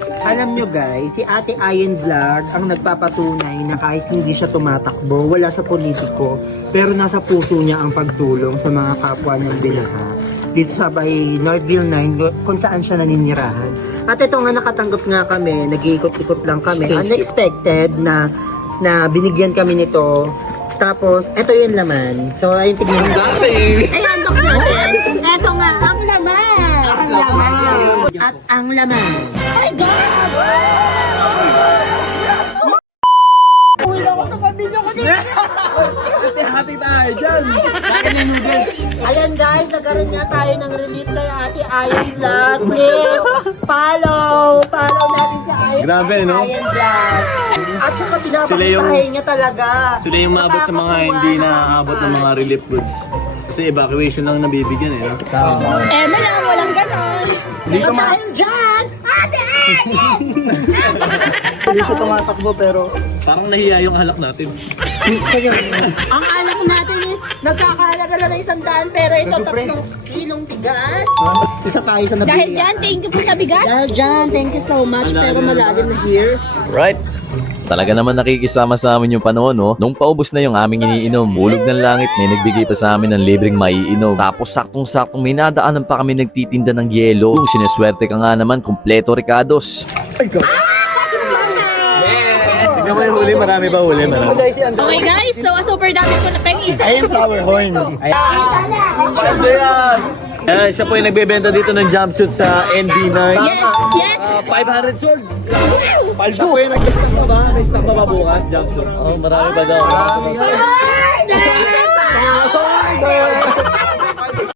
Alam nyo guys, si Ate Ayen Vlog ang nagpapatunay na kahit hindi siya tumatakbo, wala sa politiko, pero nasa puso niya ang pagtulong sa mga kapwa niyang binaha dito sa bay Northville 9 kung saan siya naninirahan. At ito nga nakatanggap nga kami, nag-iikot-ikot lang kami. Unexpected na na binigyan kami nito. Tapos, ito yung laman. So, ayun, tignan nyo. Ay, unbox natin. At ang laman. Ay, God! Uwi na ako sa pamilya ko dito. Hati tayo dyan. Bakit na noodles? Ayan guys, nagkaroon nga tayo ng relief kay Ate Ayan Vlog. Please, follow. Follow natin si Ayan, Grabe, no? Ayan Vlog. At saka pinapakitahin niya talaga. Sila yung maabot sa mga hindi naaabot ng mga relief goods. Kasi evacuation lang nabibigyan eh. no? Eh, wala, walang ganon. Dito tayo dyan! Ate Ayan! Hindi siya tumatakbo pero parang nahiya yung halak natin. Ang anak natin is nagkakahalaga lang ng isang daan pero ito tatlong kilong bigas. Isa tayo sa nabili. Dahil dyan, thank you po sa bigas. Dahil dyan, thank you so much. Pero malalim na here. Right? Talaga naman nakikisama sa amin yung panahon, no? Nung paubos na yung aming iniinom, bulog ng langit, may nagbigay pa sa amin ng libreng maiinom. Tapos saktong-saktong may nadaanan pa kami nagtitinda ng yelo. Kung sineswerte ka nga naman, kompleto Ricardos. Tingnan mo yung huli, marami ba huli? Marami. Okay guys, so super dami po na pengi isa. Ayun, flower horn. Ano yan? Ayan, siya po yung nagbebenta dito ng jumpsuit sa NB9. Yes, yes. Ah, 500 sold. Paldo. Siya po yung nag-stock pa ba? Nag-stock pa ba bukas, jumpsuit? Oh, marami pa daw.